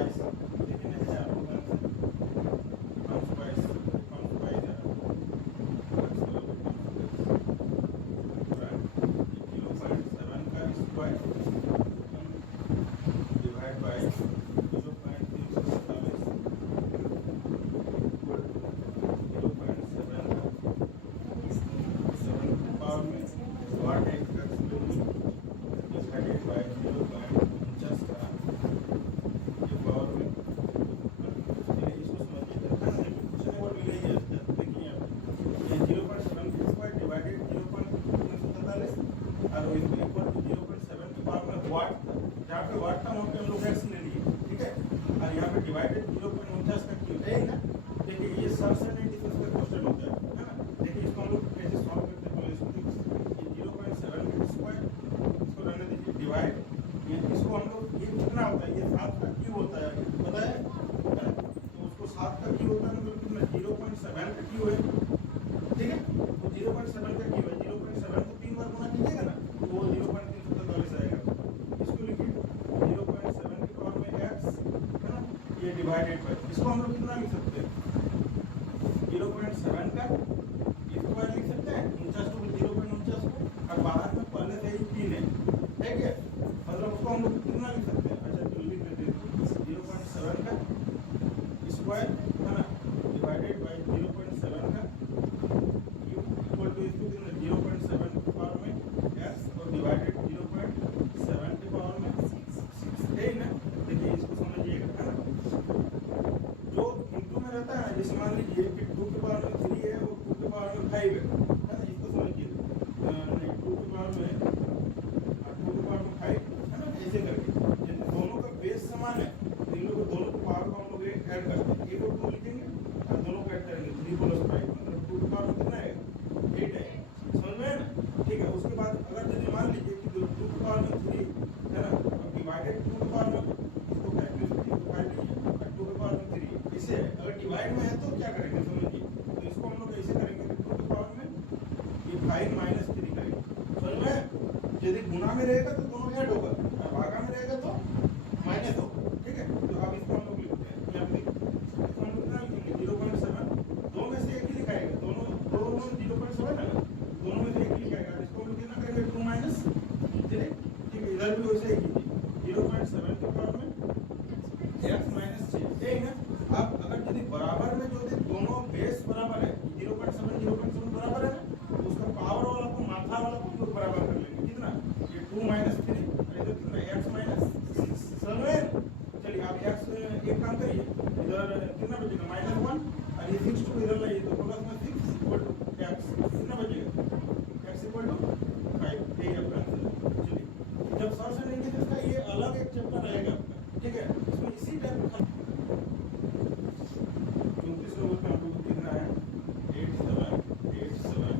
बाईस, लेकिन ऐसे आपको पाँच बाईस किलो पॉइंट सेवन का square divide by 0.347 kilo point seven का सेवन पावर में वाट है डिवाइडेड बाई 0.49 का ये पावर में। इसको समझिए, कुछ नहीं और मिलेगी। देखिए ये 0.7 स्क्वायर डिवाइडेड 0.347 और इसको इक्वल टू 0.7 की पावर में वाट, जहाँ पे वाट था वहाँ पे हम लोग एक्स ले लिए, ठीक है। और यहाँ पे डिवाइडेड 0.49 का क्यों है ना। देखिए ये सबसे नहीं डिफरेंस का क्वेश्चन होता है ना। देखिए इसको हम लोग कैसे सॉल्व करते हैं, पहले इसको देखिए 0.7 स्क्वायर, इसको रहने दीजिए डिवाइड, इसको हम लोग ये कितना होता है, ये 7 का क्यों होता है पता है ना? तो उसको 7 का क्यों होता है मतलब कितना 0.7 का क्यों है, ठीक है। तो 0.7 का क्यों है, 0.7 को 3 बार गुना कीजिएगा ना तो वो 0.347 आएगा। इसको लिखिए 0.7 की पावर में x है ना, ये डिवाइडेड बाय, इसको हम लोग कितना लिख सकते हैं 0.7 का स्क्वायर लिख सकते हैं 49 को 0.49 को, और बाहर में पहले से ही 3 है, ठीक है। मतलब उसको हम लोग कितना लिख सकते हैं, अच्छा तो लिख देते हैं 0.7 का स्क्वायर है ना डिवाइडेड बाय 0.7 का इक्वल टू इसको कितना 0.7 की पावर में x और डिवाइडेड 0.7 की पावर में 6 है ना। देखिए इसको समझिएगा है ना, जो इंटू में रहता है जैसे मान लीजिए कि 2 की पावर में 3 है और 2 की पावर में 5 है ना, इसको समझिए नहीं 2 की पावर में 5 है ना, ऐसे करके दोनों का बेस समान है तो इन लोगों दोनों को पावर को हम लोग ऐड करते हैं, 1 और 2 लिखेंगे और दोनों को ऐड करेंगे 3 + 5 मतलब 2 की पावर में कितना है 8 है, समझ में है ना, ठीक है। उसके बाद अगर यदि मान लीजिए कि 2 की पावर में 3 है ना और डिवाइडेड 2 की पावर में इसको 5 लीजिए और 2 की पावर में 3 इसे अगर डिवाइड में है तो क्या करेंगे समझिए, तो इसको हम लोग ऐसे करेंगे कि 2 की पावर में ये 5 - 3 करेंगे, समझ में। यदि गुना में रहेगा तो दोनों ऐड होगा और भागा में रहेगा तो माइनस होगा, ठीक है। तो अब इसको हम लोग लिखते हैं, यहाँ पे इसको हम लोग कितना लिखेंगे 0.7, दो में से एक ही लिखाएगा, दोनों 0.7 है ना, दोनों में से एक ही लिखाएगा, इसको हम लोग कितना करेंगे 2 - 3, ठीक है। इधर भी वैसे ही कीजिए 0.7 के पावर में x - 6 है ना। अब अगर यदि बराबर में जो दोनों बेस बराबर है 0.7 बराबर है ना, तो उसका पावर वाला को मात्रा वाला को हम लोग बराबर कर लेंगे, कितना ये 2 - 3 और इधर कितना x - 6 समझे। चलिए आप x एक काम करिए, इधर कितना बचेगा -1 और ये 6 को इधर लाइए तो प्लस में 6 इक्वल टू x कितना बचेगा x इक्वल टू 5, ये आपका आंसर है। चलिए जब सॉल्व करेंगे तो इसका ये अलग एक चैप्टर रहेगा आपका, ठीक है। इसमें इसी टाइप का 34 नंबर पे आपको लिखना है 8 7 8 7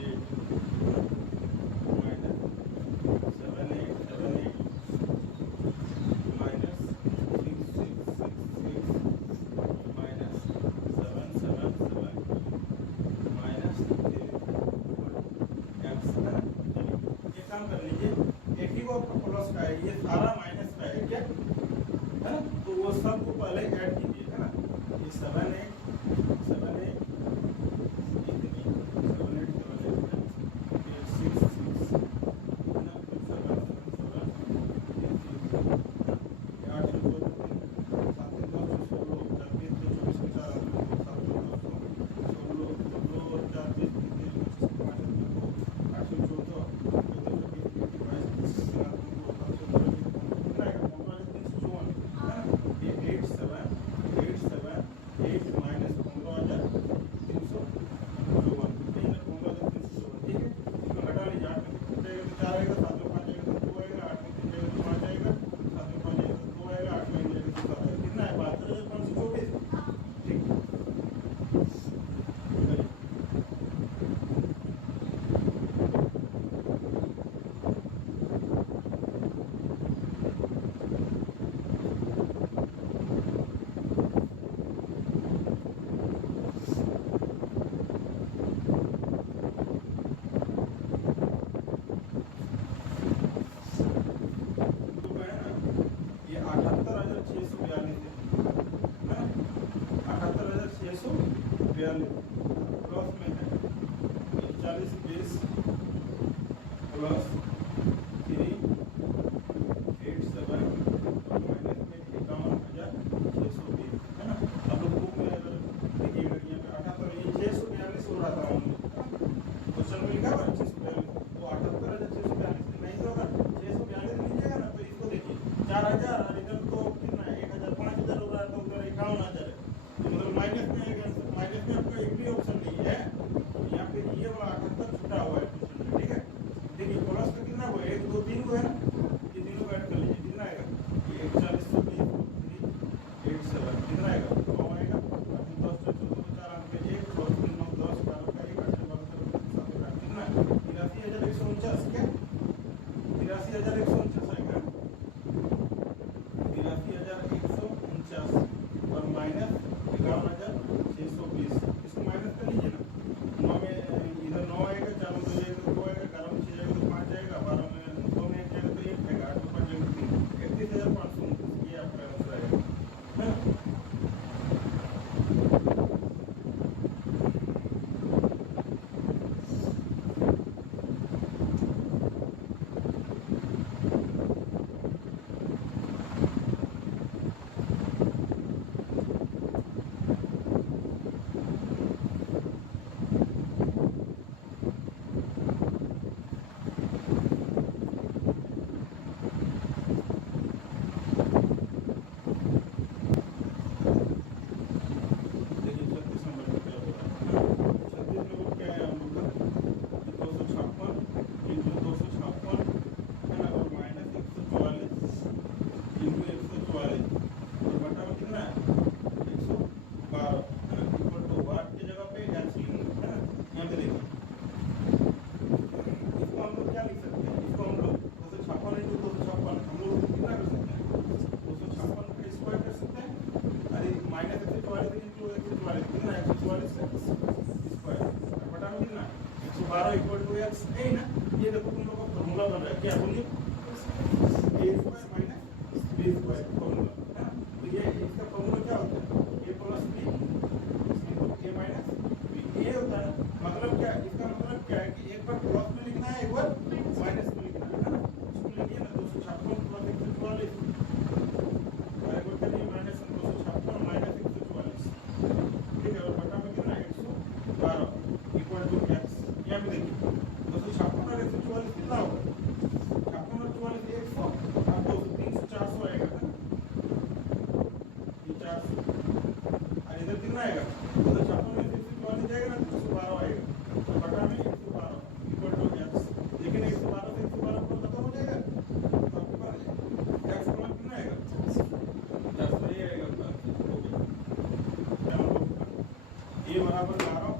8 minus 7 8 7 8 minus 6 6 6 6 minus 7 7 7 minus 3 x है ना। चलिए एक काम कर लीजिए, एक ही को आपका प्लस का है, ये सारा माइनस का है क्या है ना, तो वो सब को पहले ऐड कीजिए है ना, ये 7 8 7 8 इतनी 7 8 7 8 6 6 है ना, 7 7 7 8 2 2 7 2 16 4 3 24 4 7 2 16 2 और 4 3 25 5 8 14 8 7 8 7 8 - 15,000 एक्स है ना, ये देखो तुम लोग का फॉर्मूला बन रहा है, क्या बोलिए A square minus B square formula है ना। तो ये इसका फॉर्मूला क्या होता है, A plus B into A minus B, ये होता है। मतलब क्या, इसका मतलब क्या है कि एक बार प्लस में लिखना है, एक बार माइनस में लिखना है ना। इसको लिखिए ना 256 प्लस 144 और एक बार करिए माइनस 256 माइनस 144, ठीक है। और बटा में कितना 112 इक्वल टू एक्स। यहाँ पे देखिए 256 और 144 कितना होगा, 56 और 44 100, अब 200 300 400 आएगा ना, ये 400 और इधर कितना आएगा, 256 में 144 जाएगा ना, 212 आएगा। तो बटा में 112 इक्वल टू एक्स। लेकिन 112 से 112 को खत्म हो जाएगा, तो आपके पास एक्स का मान कितना आएगा, 400 ही आएगा आपका। ए बराबर 12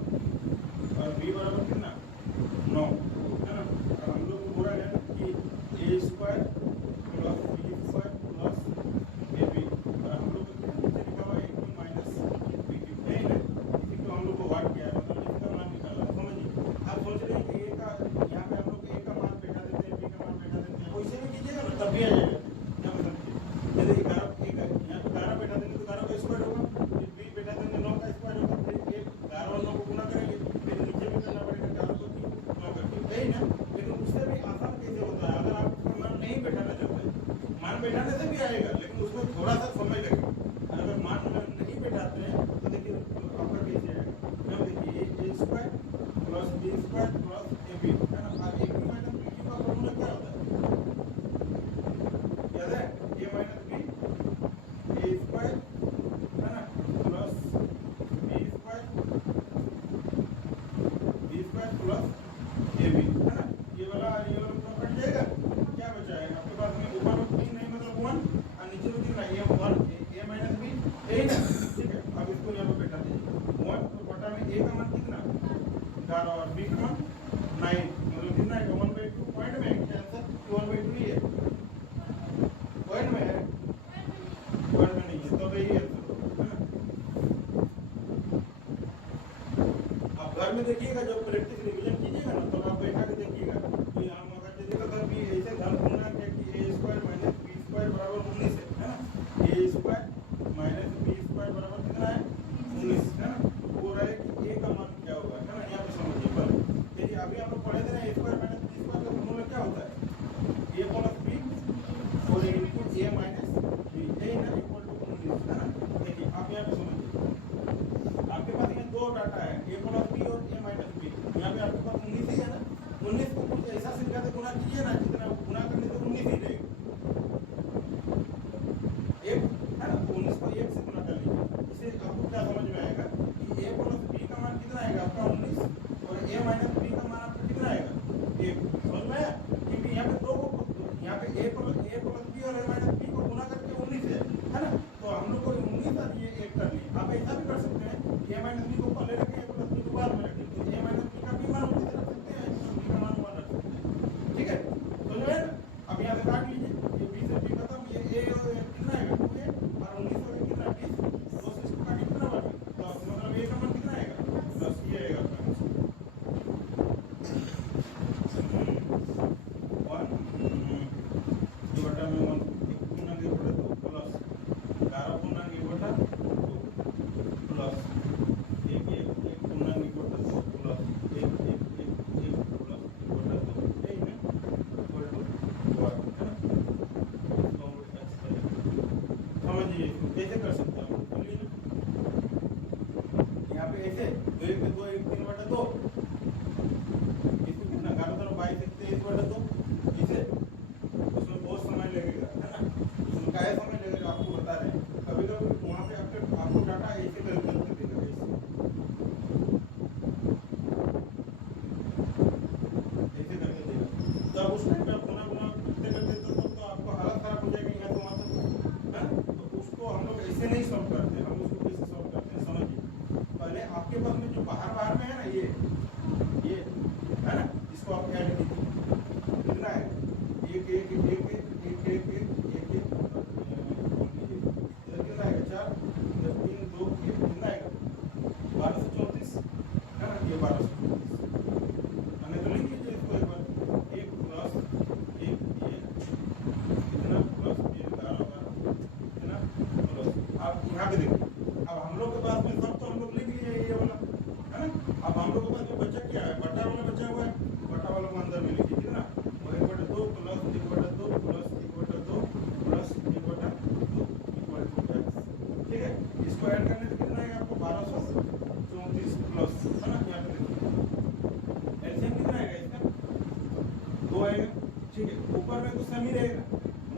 और बी बराबर कितना 9 है ना। अब हम लोग को बोला है कि A square plus B square plus A B, और हम लोग को नीचे लिखा हुआ है कि माइनस बी क्यूब है ना। इसी को हम लोग को वाट किया है, मतलब इसका मान निकालना है, समझिए। आप सोच रहे हैं कि ए का, यहाँ पे हम लोग ए का मान बैठा देते हैं, बी का मान बैठा देते हैं, वैसे भी कीजिएगा ना तब भी आ जाएगा। क्या मतलब जैसे 11 ए का यहाँ 11 बैठा देंगे तो 11 का स्क्वायर होगा, फिर बी बैठा देंगे 9 का स्क्वायर होगा, फिर ए 11 और 9 को गुना करेंगे, फिर नीचे भी करना पड़ेगा 11 को 3 9 का 3 है ना। लेकिन उससे भी आसान कैसे होता है, अगर आप उसका मान नहीं बैठाना चाहते हैं, मान बैठाने से भी आएगा लेकिन उसमें थोड़ा सा समय लगेगा। अगर मान नहीं बैठाते हैं तो देखिए आपका कैसे आएगा, यहाँ देखिए A square plus B square plus A B है ना। अब A B minus B Q का फॉर्मूला क्या होता है, याद है, A minus B A square है ना plus B square plus A B है ना। ये वाला तो कट जाएगा, क्या बचा है आपके पास में, ऊपर में 3 नहीं मतलब 1 और नीचे में कितना ये 1 ए माइनस बी है ना, ठीक है। अब इसको यहाँ पे बैठा दीजिए 1, तो बटा में ए का मान कितना 11 और बी का मान 9, मतलब कितना है 1/2 पॉइंट में है क्या आंसर, 1/2 ही है, पॉइंट में है, पॉइंट में नहीं है, तो यही आंसर है ना। आप घर में देखिएगा, जब प्रैक्टिस रिवीजन कीजिएगा ना तब आप बैठा के देखिएगा कि हम अगर जैसे अगर भी ऐसे धन गुणा है कि A square minus B square बराबर 19 है ना, ए स्क्वायर माइनस बी स्क्वायर बराबर कितना है 19 है ना। वो रहे कि ए का मान क्या होगा है ना, यहाँ पे समझिए पर देखिए अभी हम लोग पढ़े थे ना ए स्क्वायर माइनस बी स्क्वायर का फॉर्मूला क्या होता है, ए प्लस बी और इनटू ए माइनस बी है ना इक्वल टू 19 है ना। देखिए आप यहाँ पे समझिए, आपके पास ये दो डाटा है ए प्लस बी और ए माइनस बी, यहाँ पे आपके पास 19 ही है ना। 19 को कुछ ऐसा संख्या से गुणा कीजिए ना जितना गुणा करने से 19 ही रहेगा, एक है ना, 19 को 1 से गुणा कर लीजिए। इससे आपको क्या समझ में आएगा कि ए प्लस बी का मान कितना आएगा आपका 19 और ए माइनस बी का मान आपका कितना आएगा 1, समझ में आया। क्योंकि यहाँ पे दो को, यहाँ पे ए प्लस बी और ए माइनस बी को गुणा करके 19 है ना। तो हम लोग को 19 और ये 1 कर लिए। आप ऐसा भी कर सकते हैं ए माइनस बी को पहले रखें, ए प्लस बी को बाद में रखें, तो ए माइनस बी का भी मान उसी तरह रख सकते हैं, बी का मान 1 रख सकते हैं, ठीक है, समझ में आया ना। अब यहाँ से काट लीजिए, ये बी से बी खत्म, ये ए कितना आएगा 2a और 19 हो गया कितना 20, तो इसको काटिए कितना बाकी, तो मतलब ए का मान कितना आएगा 10, ये आएगा आपका आंसर 1 जो बटा में 1 पूर्णांक एक बटा 2 प्लस 11 पूर्णांक एक बटा 2 प्लस 1 पूर्णांक एक बटा 2 प्लस 1 प्लस 1 बटा 2 है ना इक्वल टू 1 है ना। तो समझिए इसको कैसे कर सकते हैं, बोलिए ना। यहाँ पे ऐसे 2 1 2 1 3 बटा 2, इसको कितना 11 22 23 बटा 2, इसे उसमें बहुत समय लगेगा है ना, उसमें क्या समय लगेगा आपको बता रहे हैं। कभी कभी वहाँ पे आपको डाटा ऐसे करके देगा, ऐसे करके देगा, तब उस टाइम पे आप गुना करते करते तो आपको हालत खराब हो जाएगी यहाँ तो वहाँ तक है। तो उसको हम लोग ऐसे नहीं सॉल्व करते, हम उसको कैसे सॉल्व करते हैं समझिए। पहले आपके पास में जो बाहर यहाँ पे देखिए अब हम लोग के पास में सब तो हम लोग लिख लिए ये वाला है ना। अब हम लोग के पास जो बचा क्या है, बटा वाला बचा हुआ है, बटा वाला को अंदर में लिखिए कितना 1/2 plus 1/2 plus 1/2 plus 1/2 equal to x। ठीक है, इसको ऐड करने से कितना आएगा आपको 1234 प्लस है ना। यहाँ पे देखिए एलसीएम कितना आएगा इसका 2 आएगा। ठीक है, ऊपर में तो सेम ही रहेगा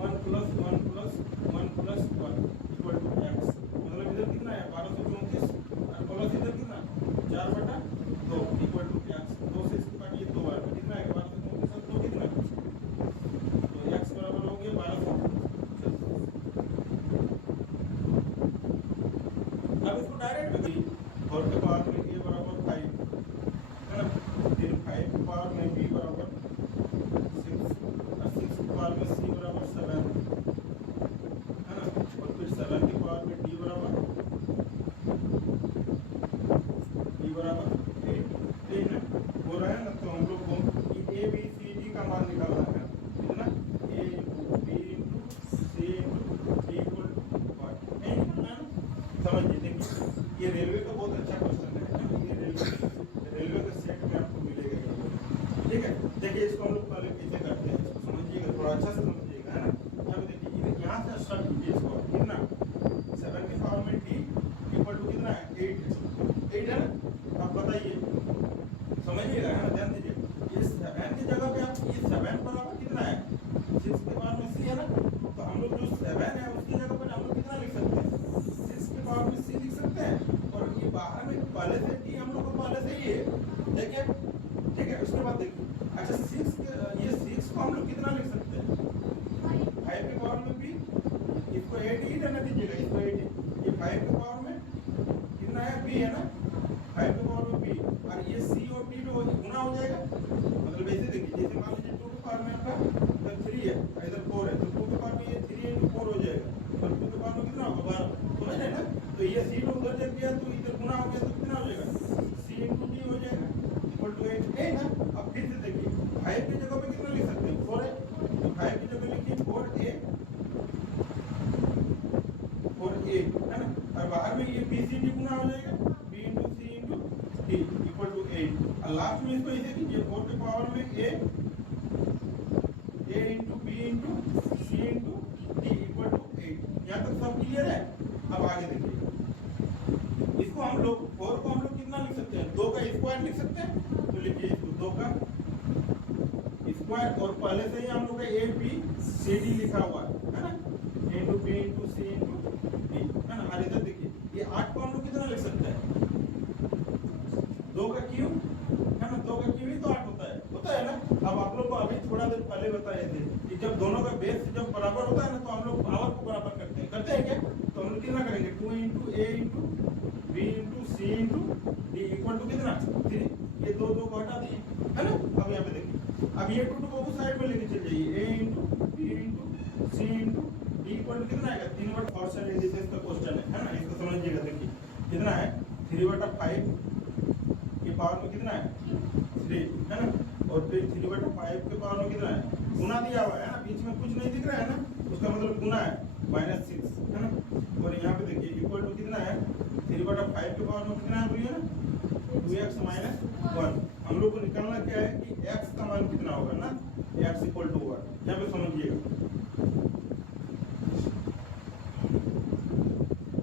1 plus 1 plus 1 plus 1 equal to x। मतलब इधर कितना है 1234 और प्लस इधर कितना 4/2 इक्वल टू x। 2 से इसको काटिए 2 बार कितना है 1234 और 2 कितना, तो x बराबर हो गया 1234। अब इसको डायरेक्ट में 4 के पावर में a बराबर 5 है ना, फिर 5 के पावर में b बराबर 6 और 6 के पावर में c बराबर 7 है ना, और फिर 7 के पावर में d बराबर 8 ना हो रहा है ना। तो हम लोग को ये a b c d का मान निकालना है कितना a b c d equal to 5 है ना। समझिए देखिए ये रेलवे का बहुत अच्छा क्वेश्चन है, ये रेलवे के सेट में आपको मिलेगा ये। ठीक है, देखिए इसको हम लोग पहले कैसे करते हैं इसको समझिएगा, थोड़ा अच्छा से समझिएगा है ना। यहाँ पे देखिए यहाँ से स्टार्ट कीजिए इसको कितना 7 के पावर में d इक्वल टू कितना है 8 है ना। आप बताइए समझिएगा है ना, ध्यान दीजिए इस 7 की जगह पे आप ये 7 बराबर कितना है 6 के पावर में c है ना। तो हम लोग जो 7 है उसकी जगह पर हम लोग कितना लिख सकते हैं 6 के पावर में c लिख सकते हैं। और ये बाहर में पहले से d हम लोग को पहले से ही है देखिए। ठीक है, उसके बाद देखिए अच्छा 6 ये 6 को हम लोग कितना लिख सकते हैं 5 के पावर में b, इसको 8 ही रहने दीजिएगा, इसको 8 ये 5 के पावर में कितना है b है ना, 5 के पावर में b और ये c और d में गुना हो जाएगा। मतलब ऐसे देखिए जैसे मान लीजिए 2 के पावर में आपका इधर 3 है और इधर 4 है, तो 2 के पावर में ये 3 into 4 हो जाएगा और 2 के पावर में कितना होगा 12, समझ रहे हैं ना। तो ये c तो उधर चल गया तो इधर गुना हो गया तो कितना हो जाएगा c into d हो जाएगा इक्वल टू 8 है ना। अब फिर से देखिए 5 की जगह पे कितना लिख सकते हैं 4 है, तो 5 की जगह लिखिए 4a है ना। और बाहर में ये b c d गुना हो जाएगा b into c into d equal to 8 और लास्ट में इसको ऐसे कीजिए 4 के पावर में a into b into c into d equal to 8। यहाँ तक सब क्लियर है। अब आगे देखिए इसको हम लोग 4 को हम लोग कितना लिख सकते हैं 2 का स्क्वायर लिख सकते हैं। तो लिखिए इसको 2 का स्क्वायर और पहले से ही हम लोग का a b c d लिखा हुआ है ना, a into b into c into d है ना। और इधर देखिए ये 8 को हम लोग कितना लिख सकते हैं 2 का क्यूब है ना, 2 का क्यूब ही तो 8 होता है ना। अब आप लोग को अभी थोड़ा देर पहले बताए थे कि जब दोनों का बेस जब बराबर होता है ना तो हम लोग पावर को बराबर करते हैं क्या। तो हम लोग कितना करेंगे 2 into a into b into c into d equal to कितना 3, ये 2 को हटा दिए है ना। अब यहाँ पे देखिए अब ये 2 को उस साइड में लेके चल जाइए a into b into c into d equal to कितना आएगा 3/4 जैसे इसका क्वेश्चन है ना। इसको समझिएगा देखिए कितना है 3/5 के पावर में कितना है 3 है ना, और फिर 3/5 के पावर में कितना है गुना दिया हुआ है ना, बीच में कुछ नहीं दिख रहा है ना, उसका मतलब गुना है -6 है ना। और यहाँ पे देखिए इक्वल टू कितना है 3/5 के पावर में कितना है बोलिए ना 2x - 1। हम लोग को निकालना क्या है कि x का मान कितना होगा ना, x इक्वल टू 1। यहाँ पे समझिएगा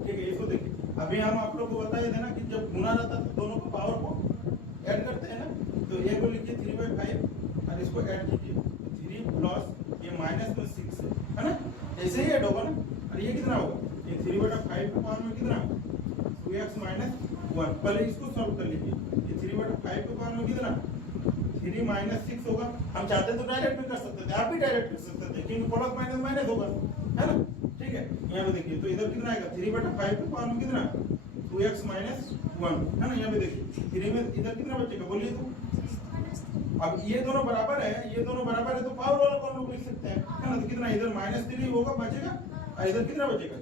ठीक है। इसको देखिए अभी हम आप लोग को बताए थे ना कि जब गुना रहता है तो दोनों को पावर को ऐड करते हैं ना। तो ये को लिखिए 3/5 और इसको ऐड कीजिए 3 प्लस ये माइनस में 6 है ना, ऐसे ही ऐड होगा ना। और ये कितना होगा ये 3/5 के पावर में कितना 2x - 1। पहले इसको सॉल्व कर लीजिए ये 3/5 के पावर में कितना 3 - 6 होगा। हम चाहते तो डायरेक्ट भी कर सकते थे, आप भी डायरेक्ट कर सकते थे क्योंकि प्लस माइनस माइनस होगा है ना। ठीक है, यहाँ पे देखिए तो इधर कितना आएगा 3/5 के पावर में कितना 2x - 1 है ना। यहाँ पे देखिए 3 में इधर कितना बचेगा बोलिए तो। अब ये दोनों बराबर है तो पावर वाला को हम लोग लिख सकते हैं है ना। तो कितना इधर -3 होगा बचेगा और इधर कितना बचेगा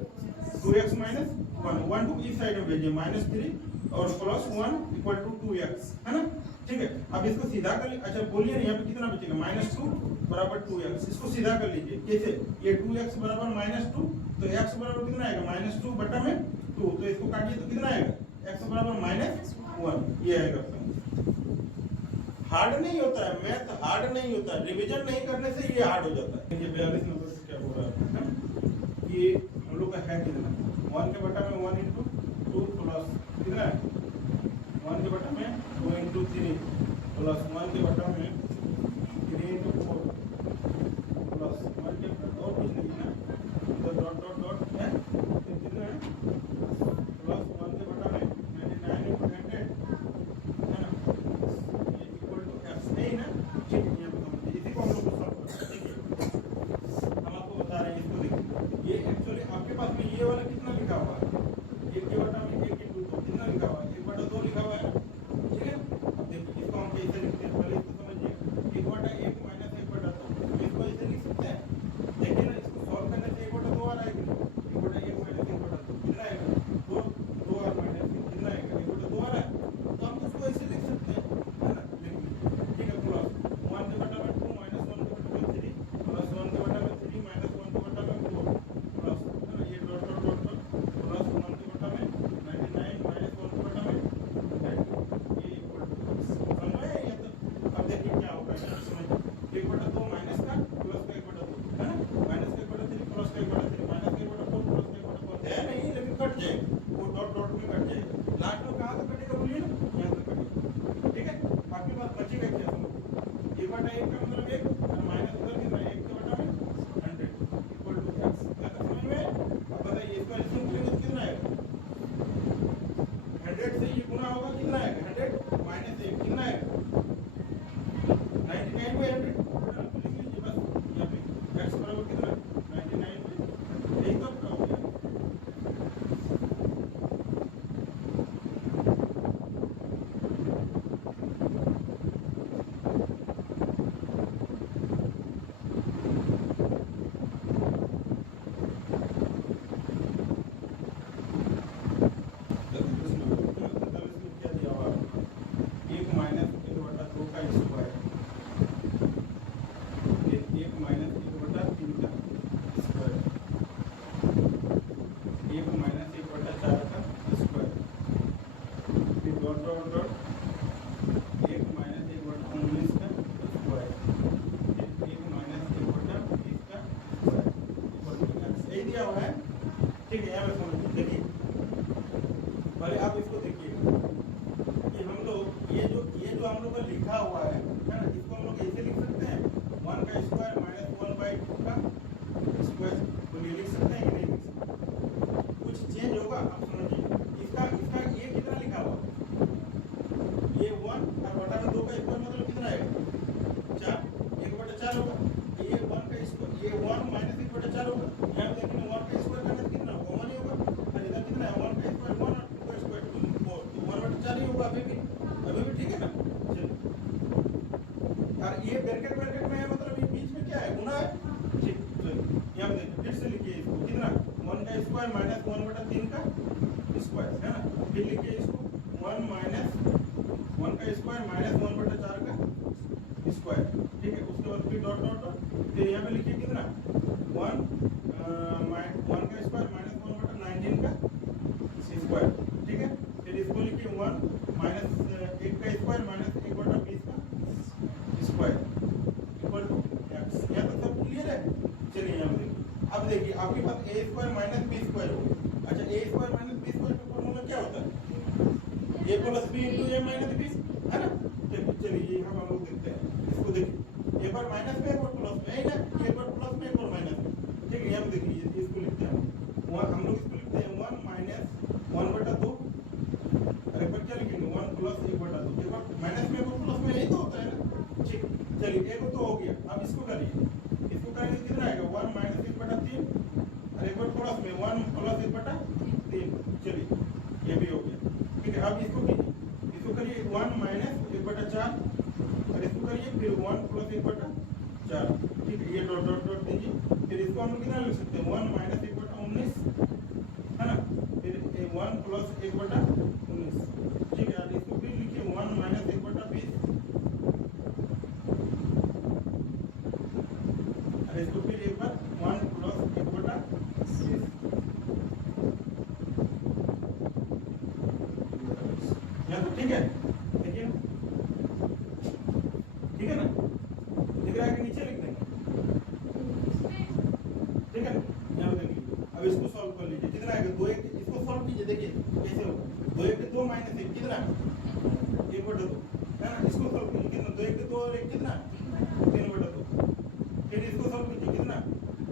2x - 1 को इस साइड में भेजिए -3 और +1 इक्वल टू 2x है ना। ठीक है। अब इसको सीधा कर लीजिए। अच्छा बोलिए ना, यहाँ पे कितना बचेगा, -2 बराबर 2x। इसको सीधा कर लीजिए। कैसे, ये 2x बराबर -2, तो x बराबर कितना आएगा, -2 बटा में 2, तो इसको काटिए तो कितना आएगा, x बराबर -1। ये आएगा। हार्ड नहीं होता है मैथ, हार्ड नहीं होता है, रिवीजन नहीं करने से ये हार्ड हो जाता है। ये 42 नंबर से क्या हो रहा है कि हम लोग का है कितना, 1 के बटा में 1 × 2 प्लस कितना है, 1 के बटा में 2 × 3 प्लस 1 के बटा में 3 × 4 प्लस 1 के बटा और कुछ नहीं है ना, तो डॉट डॉट डॉट है तो कितना है, प्लस 1 के बटा में 99 × 100 है ना, ये इक्वल टू x नहीं ना। ठीक है, ये बताओ इसी को हम लोग को सॉल्व करना है। ठीक है, हम आपको बता रहे हैं, इसको देखिए। ये एक्चुअली आपके पास में ये वाला कितना लिखा हुआ है, 1 के बटा में 1 × 2 कितना लिखा हुआ है, 1/2 लिखा हुआ है। ठीक है, अब देखिए इसको हम कैसे लिखते हैं, पहले इसको समझिए। 1/1 - 1/2 इसको ऐसे लिख सकते हैं। देखिए ना, इसको सॉल्व करने से 1/2 आ रहा है कि नहीं, 1/1 - 1/2 कितना आएगा, 2 2 और माइनस कितना आएगा, 1/2 आ रहा है, तो हम उसको ऐसे लिख सकते हैं, है ना। लिख लीजिए। ठीक है, प्लस 1 के बटा में 2 - 1 के बटा में 3 प्लस 1 के बटा में 3 - 1 के बटा में 4 प्लस, है ना, ये dot dot dot dot plus 1 के बटा में 99 - 1 के बटा में 100, ये इक्वल टू समझ में आया ये तो। अब देखिए क्या होगा, समझिए। 1/2 माइनस का प्लस का 1/2 है ना, माइनस का 1/3 प्लस का 1/3 माइनस का 1/4 प्लस का 1/4 है नहीं, लेकिन कट जाएगा, वो डॉट डॉट में कट जाएगा। लास्ट में कहाँ से कटेगा बोलिए ना, यहाँ से कटेगा। ठीक है, आपके पास बचेगा क्या, समझिए। 1/1 का मतलब 1 और माइनस उधर कितना है, 1 के बटा में 100 इक्वल टू x। मैं तो समझ में। अब बताइए इसको इसमें करेंगे तो कितना आएगा, 100 से ये गुना होगा, कितना आएगा, 100 माइनस 1 कितना आएगा, 99/100। लिख लीजिए बस यहाँ पे, x बराबर कितना, 99/100। यही तो आपका हो गया। क्या दिया हुआ है, 1 - 1/2 का स्क्वायर, 1 - 1/3 का स्क्वायर, 1 - 1/4 का स्क्वायर, फिर डॉट डॉट डॉट 1 - 1/19 का स्क्वायर, फिर 1 - 1/20 का स्क्वायर इक्वल टू x। यही दिया हुआ है। ठीक है, यहाँ पे समझिए। देखिए पहले आप इसको देखिए कि हम लोग ये जो हम लोग का लिखा हुआ है ना, इसको हम लोग ऐसे लिख सकते हैं, 1 का स्क्वायर माइनस 1/2 का स्क्वायर, तो ये लिख सकते हैं कि नहीं लिख सकते, कुछ चेंज होगा। आप समझिए, इसका इसका ये कितना लिखा हुआ, ये 1 और बटा में 2 का स्क्वायर मतलब कितना आएगा, 4, 1/4 होगा। ये 1 का स्क्वायर, ये 1 माइनस 1/4 होगा। यहाँ पे देखिए 1 का स्क्वायर करने से कितना होगा, 1 ही होगा, और इधर कितना है, 1 का स्क्वायर 1 और 2 का स्क्वायर 2, 4, तो 1/4 ही होगा अभी भी ठीक है ना। चलिए, और ये ब्रैकेट ब्रैकेट में है, मतलब ये बीच में क्या है, गुना है। ठीक, चलिए यहाँ पे देखिए, फिर से लिखिए इसको, कितना, 1 का स्क्वायर माइनस 1/3 का स्क्वायर, है ना। फिर लिखिए इसको 1 का स्क्वायर माइनस 1/4 का स्क्वायर। ठीक है, उसके बाद फिर डॉट डॉट डॉट, फिर यहाँ पे लिखिए कितना, 1 का स्क्वायर माइनस 1/19 का स्क्वायर। ठीक है, फिर इसको लिखिए 1 - 1 का स्क्वायर माइनस 1/20 का स्क्वायर इक्वल टू x। यहाँ तक सब क्लियर है। चलिए यहाँ पे देखिए, अब देखिए आपके पास a² माइनस b² हो। अच्छा, a² माइनस b² का फॉर्मूला क्या होता है, a plus b into a minus b, है ना। चलिए हम लोग देखते हैं, इसको देखिए, एक बार माइनस में एक बार प्लस में, है ना, एक बार प्लस में एक बार माइनस में। ठीक है, यहाँ पे देखिए इसको लिखते हैं हम लोग इसको लिखते हैं 1 - 1/2, और एक बार क्या लिखेंगे, 1 प्लस 1/2। एक बार माइनस में एक बार प्लस में, यही तो होता है ना। ठीक, चलिए एक तो हो गया। अब इसको करिए, इसको करेंगे कितना आएगा, 1 - 1/3, और एक बार प्लस में 1 प्लस 1/3। चलिए ये भी हो गया। ठीक है, अब इसको कीजिए, इसको करिए 1 - 1/4, और इसको करिए फिर 1 प्लस 1/4। ठीक है, ये डॉट डॉट डॉट दीजिए। फिर इसको हम लोग कितना लिख सकते हैं, 1 - 1/19, है ना, फिर 1 प्लस 1/19। ठीक है, और इसको फिर लिखिए 1 - 1/20। यहाँ तो ठीक है, देखिए ठीक है ना, दिख रहा है कि नीचे लिख देंगे, ठीक है ना, यहाँ पे देखिए। अब इसको सॉल्व कर लीजिए, कितना आएगा, 2 1, इसको सॉल्व कीजिए, देखिए कैसे होगा, 2 1 2 माइनस 1 कितना, 1/2 है ना, इसको सॉल्व कीजिए, कितना 2 1 2 और 1 कितना 3/2, फिर इसको सॉल्व कीजिए, कितना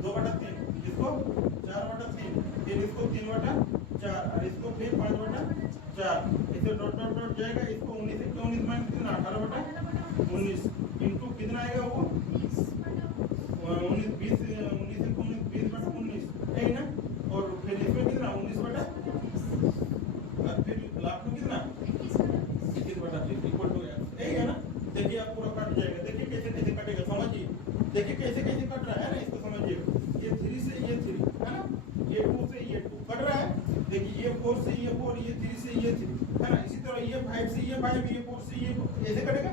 2/3, इसको 4/3, फिर इसको 3/4 और इसको फिर 5/4, इसे डॉट डॉट डॉट जाएगा, इसको 19 से 19 माइनस कितना 18/19 इनटू कितना आएगा वो 19 20 19 से 19 20/19 है ना, और फिर इसमें कितना 19/, और फिर लास्ट में कितना 21/3 इक्वल टू यही है ना। देखिए आप पूरा कट जाएगा, देखिए कैसे कैसे कटेगा, समझिए, देखिए कैसे कैसे कट रहा है ना, इसको समझिए, ये 3 से ये 3 है ना, ये 2 से ये 2 कट रहा है, देखिए ये 4 से ये 4, ये 3 से ये 3 है ना, इसी तरह ये 5 से ये 5, ये 4 से ये ऐसे कटेगा,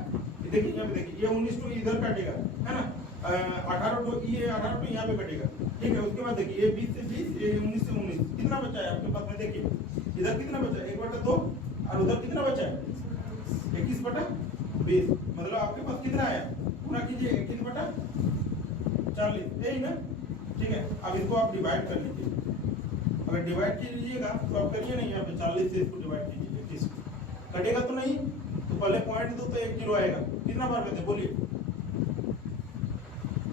देखिए यहाँ पे देखिए ये 19 तो इधर कटेगा है ना, 18 तो ये 18 तो यहाँ पे कटेगा, ठीक है। उसके बाद देखिए ये 20 से 20, ये 19 से 19 कितना बचा है आपके पास में, देखिए इधर कितना बचा है 1/2 और उधर कितना बचा है 21/20, मतलब आपके पास कितना आया, पूरा कीजिए 21/40 यही ना, ठीक है। अब इसको आप डिवाइड कर लीजिए, अगर डिवाइड कीजिएगा तो आप करिए नहीं, यहाँ पे 40 से इसको डिवाइड कीजिए, 21 कटेगा तो नहीं, तो पहले पॉइंट दो तो 1 0 आएगा, कितना बार करते बोलिए,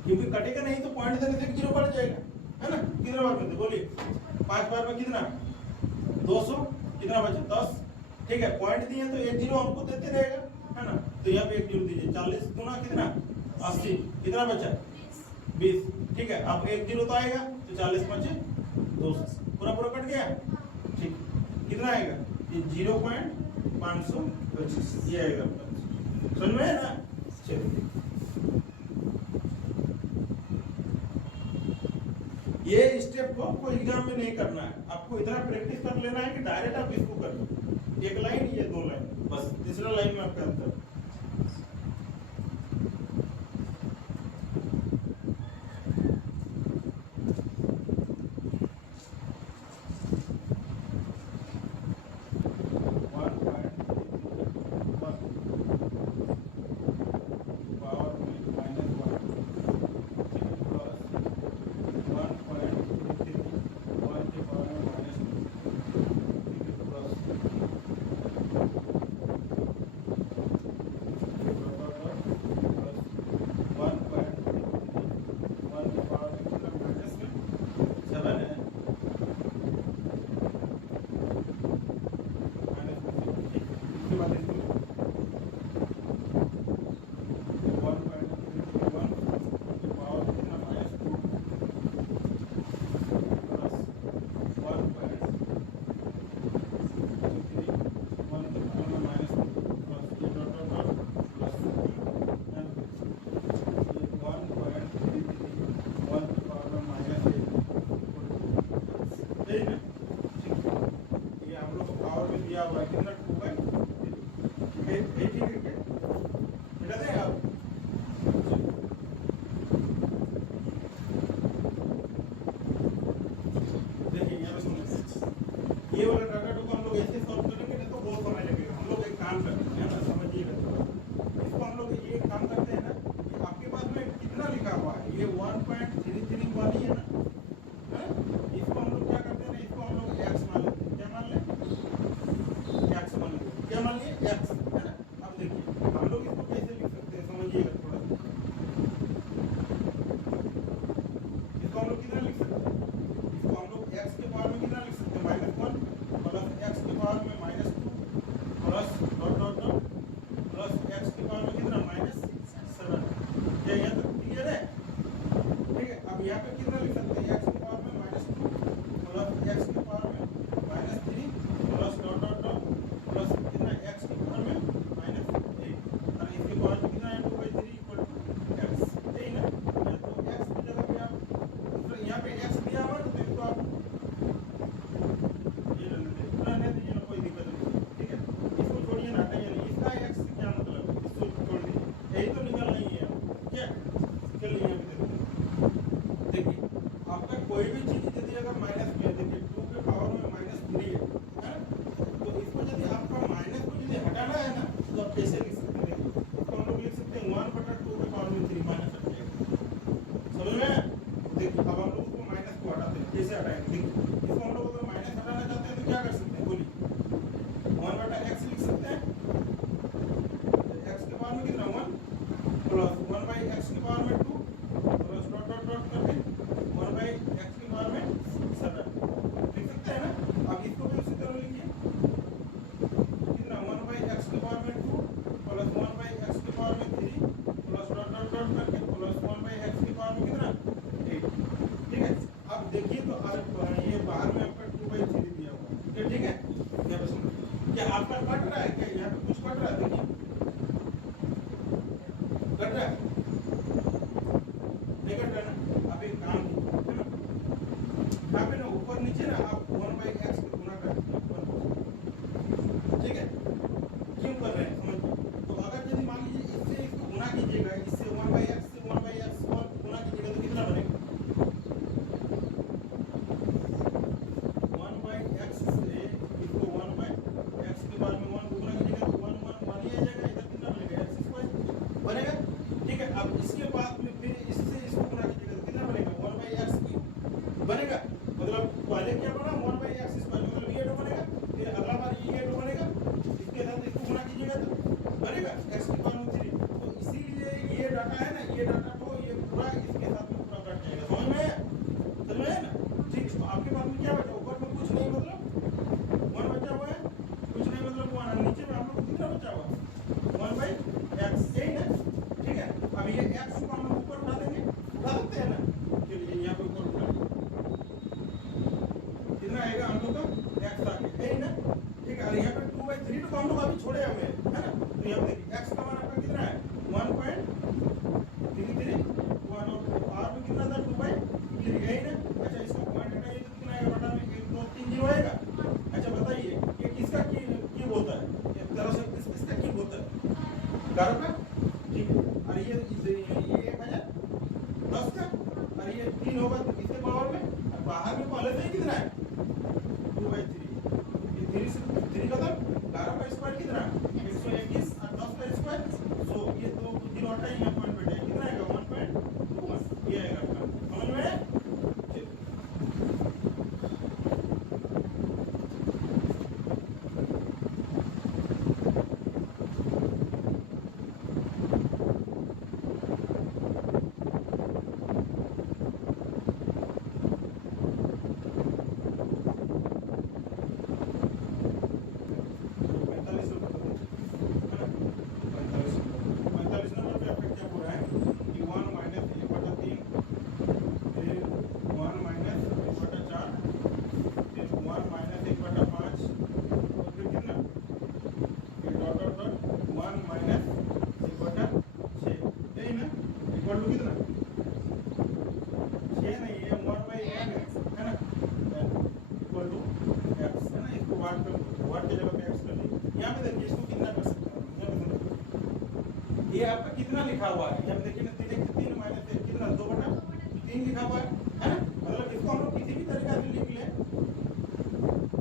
क्योंकि कटेगा नहीं तो पॉइंट देने से 1 0 बढ़ जाएगा है ना, कितना बार करते बोलिए, 5 बार में कितना 200, कितना बचा 10, ठीक है। पॉइंट दिए तो 1 0 हमको देते रहेगा है ना, तो यहाँ पे 1 0 दीजिए, 40 गुना कितना 80, कितना बचा 20, ठीक है। अब 1 0 तो आएगा तो 40 बचे 200, पूरा पूरा कट गया, ठीक, कितना आएगा ये 0.525 ये आएगा, समझ में है ना। चलिए ये स्टेप को आपको एग्जाम में नहीं करना है, आपको इतना प्रैक्टिस कर लेना है कि डायरेक्ट आप इसको कर लो, एक लाइन ये 2 लाइन बस, तीसरा लाइन में आपका आंसर। ये वाला डाटा को हम लोग ऐसे सॉल्व करेंगे ना तो बहुत समय लगेगा, हम लोग एक काम करते हैं ना, समझिएगा इसको, हम लोग ये काम करते हैं ना, आपके पास में कितना लिखा हुआ है, ये 1.33 वाली है ना, इसको हम लोग क्या करते हैं ना, इसको हम लोग x मान लेते हैं, क्या मान लें x मान लेते हैं, क्या मान लिए x है ना। अब देखिए हम लोग इसको कैसे लिख सकते हैं, समझिएगा थोड़ा, इसको हम लोग कितना लिख सकते हैं, इसको हम लोग x के पावर में कितना लिख सकते हैं -1 प्लस x के पावर में -2 plus dot dot dot plus x के पावर में कितना -6 11 का, ठीक है। और ये 1000 का, और ये 3 होगा तो किसके पावर में, और बाहर में पहले से ही कितना है 2/3, ये 3 से 3 का 11 का स्क्वायर कितना 121 और 10 का स्क्वायर 100, ये दो जीरो हटाएंगे यहाँ पॉइंट पे कितना आएगा 1.21, ये आएगा आपका, समझ में आया? ये आपका कितना लिखा हुआ है, यहाँ पे देखिए ना 3 माइनस 1 कितना 2/3 लिखा हुआ है ना, मतलब इसको हम लोग किसी भी तरीका से लिख ले,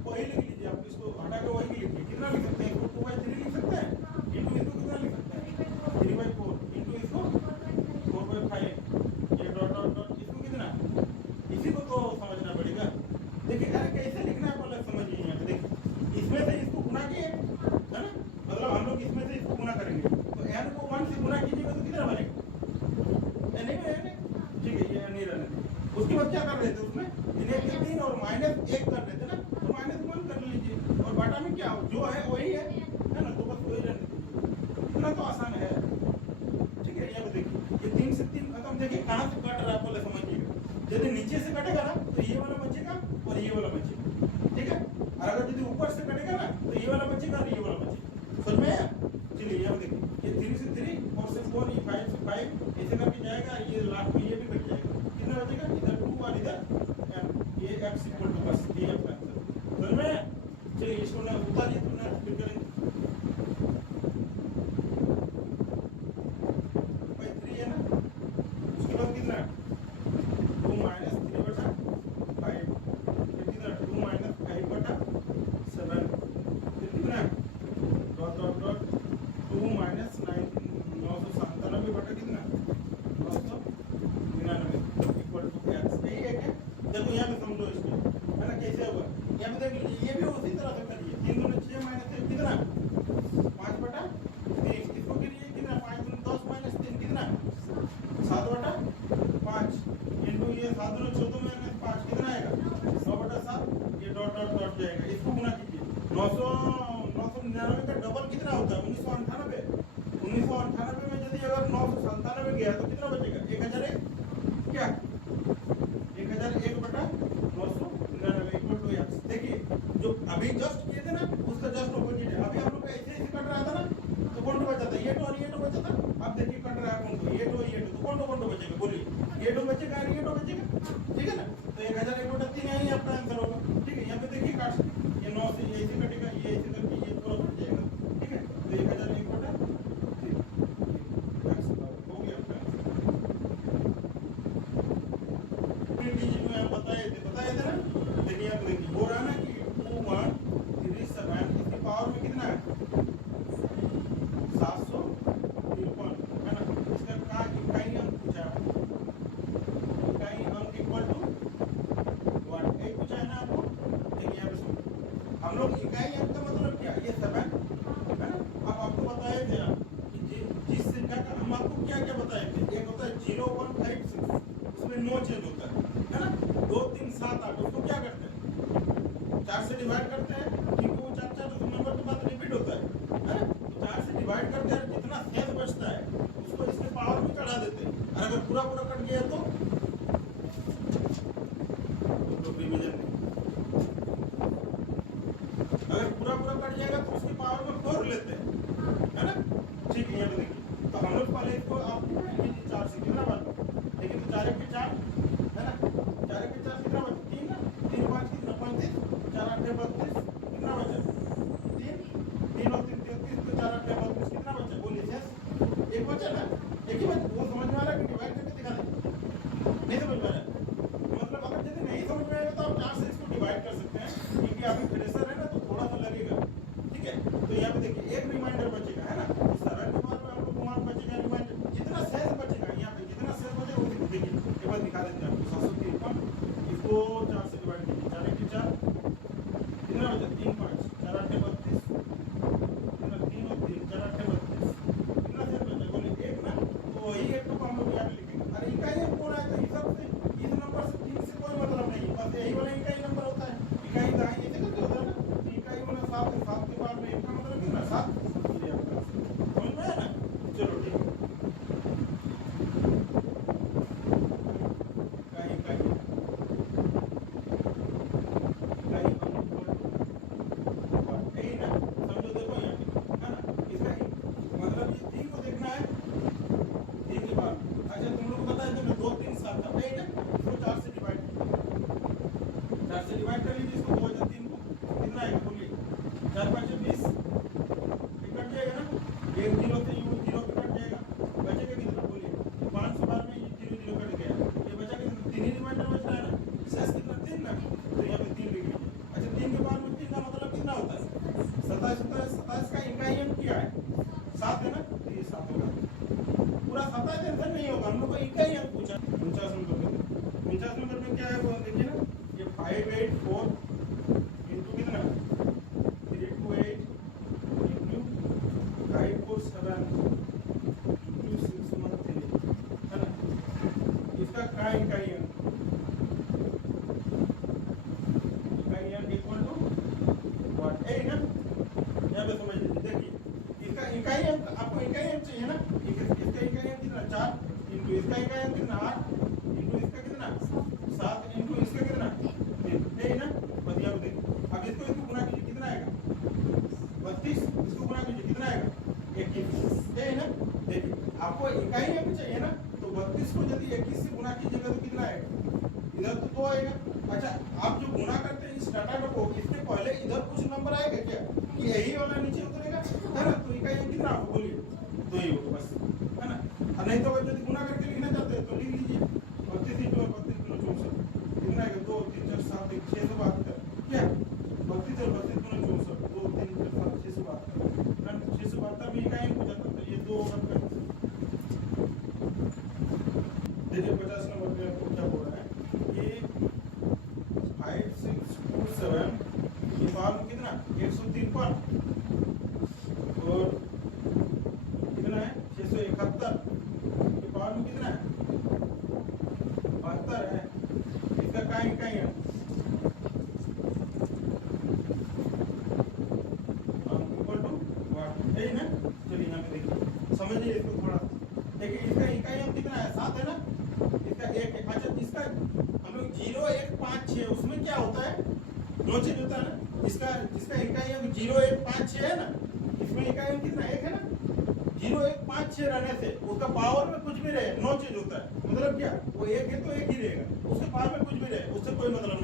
वही लिख लीजिए आप, इसको हटा के वही लिखिए, कितना लिख सकते हैं, इसको 2/3 लिख सकते हैं, इंटू इसको कितना लिख सकते हैं 3/4 इंटू इसको 4/5, ये डॉट डॉट डॉट इसको कितना, इसी को तो समझना पड़ेगा। देखिए अरे कैसे लिखना है पहले समझिए, यहाँ पे देखिए इसमें से इसको गुना किए है ना, मतलब हम लोग इसमें से इसको गुना करेंगे तो n को 1 से गुना कीजिएगा तो कितना बनेगा, नहीं बनेगा, ठीक है ये नहीं रहने। उसके बाद क्या कर रहे थे उसमें 3 और -1 कर रहे थे ना, तो -1 कर लीजिए और बाटा में क्या जो है वही है ना, तो बस वही रहने दीजिए, इतना तो आसान है, ठीक है। यहाँ पे देखिए ये 3 से 3 खत्म, देखिए कहाँ से कट रहा है पहले समझिएगा, यदि नीचे से कटेगा ना तो ये वाला बचेगा और ये वाला बचेगा, ठीक है, और अगर यदि ऊपर से कटेगा ना तो ये वाला बचेगा और ये वाला बचेगा, समझ में आया? चलिए यहाँ देखिए ये 3 से 3 4 से 4, ये 5 से 5 ऐसे करके जाएगा, ये लास्ट में ये भी कट जाएगा, कितना बचेगा इधर 2 और इधर m, ये x इक्वल टू बस ये आपका आंसर, समझ में आया? चलिए इसको ना उतारिए तो ना फिर करेंगे 3 है ना, उसके बाद कितना 2 - 3/5, फिर कितना 2 - 5/7, फिर कितना डॉट डॉट डॉट 2 - 997 बटा कितना 999 इक्वल टू x, यही है क्या? देखो यहाँ पे समझो इसको है ना कैसे होगा, यहाँ पे देख लीजिए ये भी उसी तरह से करिए, 3 दूनी 6 - 1 कितना 5/3, इसको गिरिए कितना 5 दूनी 10 - 3 कितना 7/5 इंटू ये 7 दूनी 14 - 5 कितना आएगा 9/7, ये डॉट डॉट डॉट जाएगा, इसको गुना कीजिए 999 का डबल कितना होता है 1998 में यदि अगर 997 गया तो कितना बचेगा 1001, क्या 1001/999 इक्वल टू x। देखिए जो अभी जस्ट किए थे ना उसका जस्ट ऑपोजिट है, अभी हम लोग ऐसे ऐसे कट रहा था ना तो कौन बचा था, ये 2 और ये 2 बचा था, अब देखिए कट रहा है कौन को, ये 2 ये 2, तो कौन बचेगा बोलिए, ये 2 बचेगा और ये 2 बचेगा, ठीक है ना, तो 1001/3 यही आपका आंसर होगा, ठीक है। यहाँ पे देखिए काट ये 9 से ये ऐसे कटेगा, ये ऐसे करके ये पूरा कट जाएगा, ठीक है, तो 1001/3 हो गया आपका बताए थे ना, देखिए आप देखिए हो रहा है ना कि 2137 इसकी पावर में कितना है 753 है ना, इसका का इकाई अंक पूछा है, इकाई अंक इक्वल टू 1 एक पूछा है ना आपको, देखिए यहाँ पे सुनो हम लोग इकाई अंक का मतलब क्या, ये 7 है ना, अब आपको बताए थे कि जिस संख्या का हम आपको क्या क्या बताए थे, एक होता है 0156 उसमें नो चेंज होता है ना, 2 3 7 8 उसको क्या करते हैं 4 से डिवाइड करते हैं, क्योंकि वो 4 नंबर के बाद रिपीट होता है ना, तो 4 से डिवाइड करते हैं, जितना शेष बचता है उसको इसके पावर में चढ़ा देते हैं, और अगर पूरा कट गया तो रिवीजन नहीं, अगर पूरा कट जाएगा तो उसके पावर में 4 लेते हैं, है ना, ठीक है। यहाँ पे देखिए तो हम लोग पहले इसको आप 4 से कितना बात, लेकिन 4 1 4 है ना, 4 1 4 कितना बचा 3 ना, 3 5 कितना 35, 4 8 32 कितना बचा 3 3 और 3 33, तो 4 8 32 कितना बचा बोलिए शेष एक रिमाइंडर बचेगा, है ना। तो 7 के बाद में हम लोग को मान बचेगा रिमाइंडर, जितना शेष बचेगा यहाँ पे, जितना शेष बचेगा वो देखिए एक बार दिखा देते हैं आपको। 753 इसको 4 से डिवाइड कीजिए, 4 × 4 कितना बचा, 3 5 4 8 32, 3 और 3 4 8 32, कितना शेष बचा बोले 1 ना। तो वही 1 को हम लोग यहाँ पे लिखेंगे। अरे इकाई अंक कौन आएगा, इस सबसे इस नंबर से 3 से कोई मतलब नहीं, बस यही वाला इकाई नंबर होता है। इकाई दाई ऐसे करके होता है ना, इकाई वाला 7 है, 7 के बाद में 1 का मतलब कितना 7, समझ में आया ना। चलो ठीक है, इकाई इकाई इकाई यही ना, समझो देखो यहाँ पे, है ना। इसका मतलब ये 3 को देखना है, 3 के बाद। अच्छा तुम लोग को पता है तो 2 3 7 था, यही ना। इसको 4 से डिवाइड कर लीजिए, इसको 2 या 3 को कितना आएगा बोलिए, 4 5 20, कट जाएगा ना। 1 0 से 0 भी कट जाएगा, बचेगा कितना बोलिए, 500 बार में ये 0 0 कट गया, ये बचा कितना, 3 ही रिमाइंडर बच रहा है ना, शेष कितना 3 ना। तो यहाँ पे 3 लिख लीजिए। अच्छा 3 के बाद में 3 का मतलब कितना होता है, 27 का इकाई अंक क्या है, 7 है ना। तो ये 7 होगा, पूरा 27 टेंशन नहीं होगा, हम लोग को इकाई अंक पूछा। 49 नंबर पे, 49 नंबर पे क्या है वो देखिए ना, ये 584 इंटू कितना 328 इंटू 547 इंटू 613, है ना। इसका क्या इकाई अंक, इकाई अंक इक्वल टू व्हाट, ए ना। यहाँ पे समझ लीजिए, देखिए इसका इकाई अंक, आपको इकाई अंक चाहिए ना। इसका इकाई अंक कितना 4 इंटू इसका इकाई अंक कितना 8 इंटू इसका कितना 7 इंटू इसका कितना 3, है ना। बस यहाँ पे देखिए, अब इसको गुना कीजिए, कितना आएगा 32, इसको गुना कीजिए कितना आएगा 21, है ना। देखिए आपको इकाई अंक चाहिए ना, तो 32 को यदि 21 से गुना कीजिएगा तो कितना आएगा, इधर तो 2 आएगा। अच्छा आप जो गुना करते हैं इस डाटा को, इसके पहले इधर कुछ नंबर आएगा क्या, कि यही वाला नीचे उतरेगा, है ना। तो इकाई अंक कितना आपको बोलिए 2 ही होगा बस, है ना। और नहीं तो अगर यदि गुना करके लिखना चाहते हैं तो लिख लीजिए 32 इंटू 32 गुना 64, कितना आएगा 2 3 4 7 1 672, क्या 32 और 32 गुना 64, 2 3 4 7 672, 672 में इकाई अंक हो जाता है। तो ये 2 होगा। देखिए 50 नंबर पे आपको क्या बोल रहा है, ये 5627 ये पावर में कितना 153 और कितना है 671 के पावर में कितना है 72 है। इसका कहीं कहीं है इक्वल टू व्हाट, यही ना। चलिए यहाँ पे देखिए, समझिए इसको थोड़ा। देखिए इसका इकाई अंक कितना है 7 है ना, इसका 1 है। अच्छा इसका हम लोग 0 1 5 6 उसमें क्या होता है, 2 चीज होता है ना। इसका जिसका इकाई अंक 0 1 5 6 है ना, इसमें इकाई अंक कितना 1 है ना। 0 1 5 6 रहने से उसका पावर में कुछ भी रहे 9 चीज होता है, मतलब क्या वो 1 है तो 1 ही रहेगा, उसके पावर में कुछ भी रहे उससे कोई मतलब